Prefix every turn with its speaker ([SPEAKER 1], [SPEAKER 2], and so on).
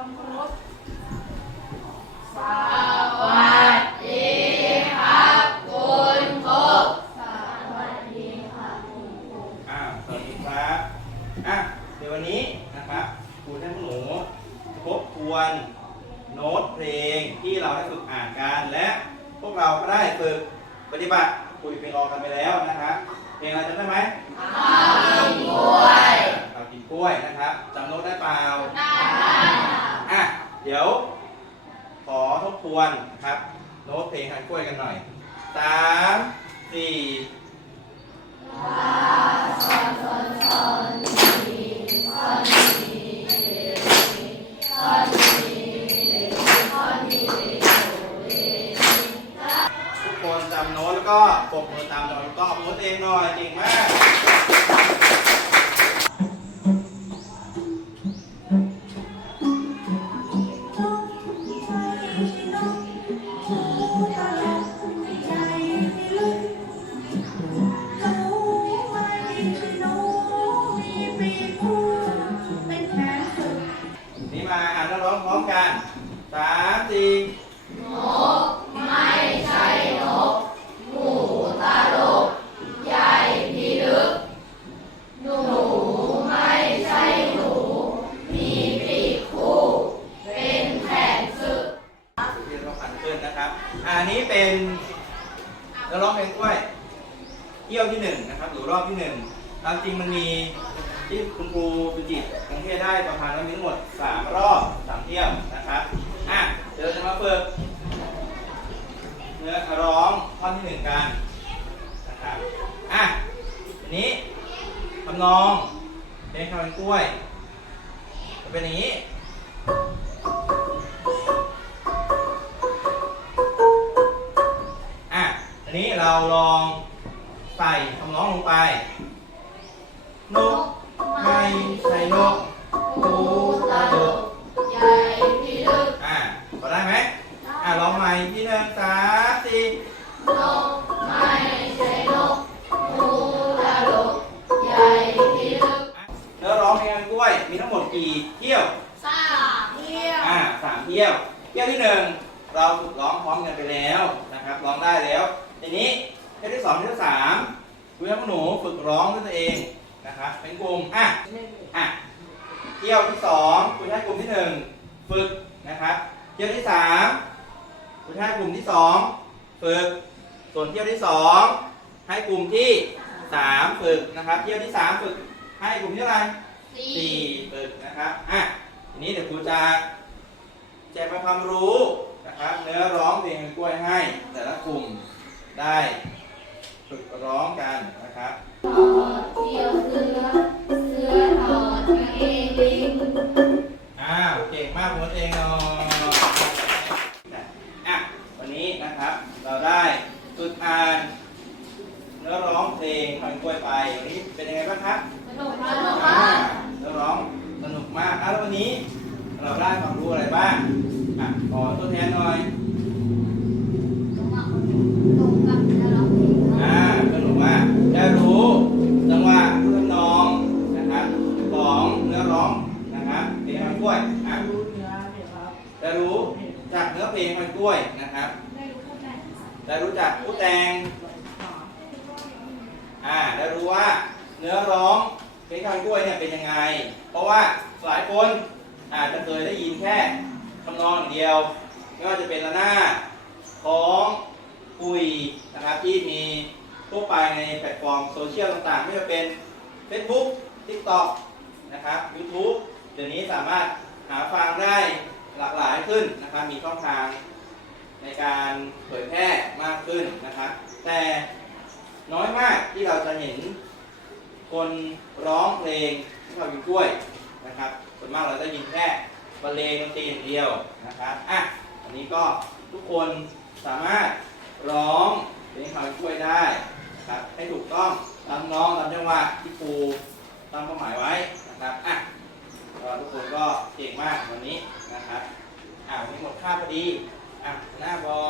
[SPEAKER 1] อ่าสวัสดีครับอะเดี๋ยววันนี้นะครับครูท่านผู้หนูทบทวนโน้ตเพลงที่เราได้ฝึกอ่านกันและพวกเราก็ได้ฝึกปฏิบัติคุยเพลงออกกันไปแล้วนะครับเพลงอะไรจำได้ไหมข้าวกินกล้วยข้าวกินกล้วยนะครับจำโน้ตได้เปล่าได้อะเดี๋ยว ขอ ทวนนะครับ โน้ตเพลงทางกล้วยกันหน่อยสามสี่ทุกคนจำโน้ตแล้วก็ปรบมือตามโน้ตแล้วก็โน้ตเองหน่อยเก่งมาก เป็นแล้วร้องเพลงกล้วยเที่ยวที่หนึ่งนะครับหรือรอบที่หนึ่งตามจริงมันมีที่คุณครูสุจิตกรุงเทพได้ประพันธ์แล้วมีทั้งหมดสามรอบสามเที่ยวนะครับอะเดี๋ยวเราจะมาฝึกเนื้อร้องท่อนที่หนึ่งกันนะครับอะทีนี้ทำนองเพลงคำเป็นกล้วยจะเป็นอย่างนี้ อะอันนี้เราลองใส่คำร้องลงไป นกไม่ใช่นกหูตาดกอะพอได้ไหมอะลองใหม่ที่หนึ่งสามสี่เนื้อร้องเพลงกล้วย มีทั้งหมดกี่เที่ยว
[SPEAKER 2] สามเที่ยว
[SPEAKER 1] อ่าสามเที่ยว เที่ยวที่หนึ่งเราฝึก ร้องพร้อมกันไปแล้วนะครับร้องได้แล้วทีนี้เที่ยวที่สองเที่ยวที่สามคุณแม่คุณหนูฝึกร้องด้วยตัวเองนะครับเป็นกลุ่มอะอะเที่ยวที่สองคุณให้กลุ่มที่หนึ่งฝึกนะครับเที่ยวที่สามคุณให้กลุ่มที่สองฝึกส่วนเที่ยวที่สองให้กลุ่มที่สามฝึกนะครับ เที่ยวที่สามฝึกให้กลุ่มที่อะไรสี่ฝึกนะครับอะทีนี้เดี๋ยวครูจะแจกความรู้ นะครับเนื้อร้องเพลงกล้วยให้ แต่ละกลุ่มได้ฝึกร้องกันนะครับ
[SPEAKER 2] เที่ยวเสือเสือถอดกางเกงลิง
[SPEAKER 1] อ้าวเก่งมากคุณเองเนาะอะวันนี้นะครับเราได้ฝึกอ่านเนื้อร้องเพลงเพลงกล้วยไปวันนี้เป็นยังไงบ้างครับ
[SPEAKER 2] สนุกมากสนุก
[SPEAKER 1] อ่ามา
[SPEAKER 2] ก
[SPEAKER 1] แล้วร้องสนุกมากอะแล้ววันนี้เราได้ความรู้อะไรบ้างอะ ขอตัวแทนหน่อย
[SPEAKER 2] ตรงกับตรงกับเนื้อร้องเพลง
[SPEAKER 1] อ่าสนุกมากได้รู้จังหวะทำนองนะครับของเนื้อร้องนะครับเพลงมันกล้วยอะ
[SPEAKER 3] รู้เนื้อเนี่ยครับ
[SPEAKER 1] ได้รู้จากเนื้อเพลงมันกล้วยนะครับ
[SPEAKER 2] ได้รู้พูดได้
[SPEAKER 1] ได้รู้จักผู้แต่งอ่าได้รู้ว่าเนื้อร้องเพลงมันกล้วยเนี่ยเป็นยังไง เพราะว่าหลายคนอาจจะเคยได้ยินแค่ทำนองอย่างเดียว ไม่ว่าจะเป็นระนาดของคุยนะครับที่มีทั่วไปในแพลตฟอร์มโซเชียลต่างๆ ไม่ว่าเป็น Facebook TikTok นะครับ YouTube เดี๋ยวนี้สามารถหาฟังได้หลากหลายขึ้นนะครับ มีช่องทางในการเผยแพร่มากขึ้นนะครับ แต่น้อยมากที่เราจะเห็นคนร้องเพลงที่เขาอยู่กล้วยนะครับ ส่วนมากเราจะยินแค่ บรรเลงดนตรีอย่างเดียวนะครับอะอันนี้ก็ทุกคนสามารถร้องเพลงเขาราช่วยได้นะครับให้ถูกต้องตามน้องตามจังหวะที่ครูตั้งเป้าหมายไว้นะครับอะก็ทุกคนก็เก่งมากวันนี้นะครับอะวันนี้หมดค่าพอดีอะหน้าบอล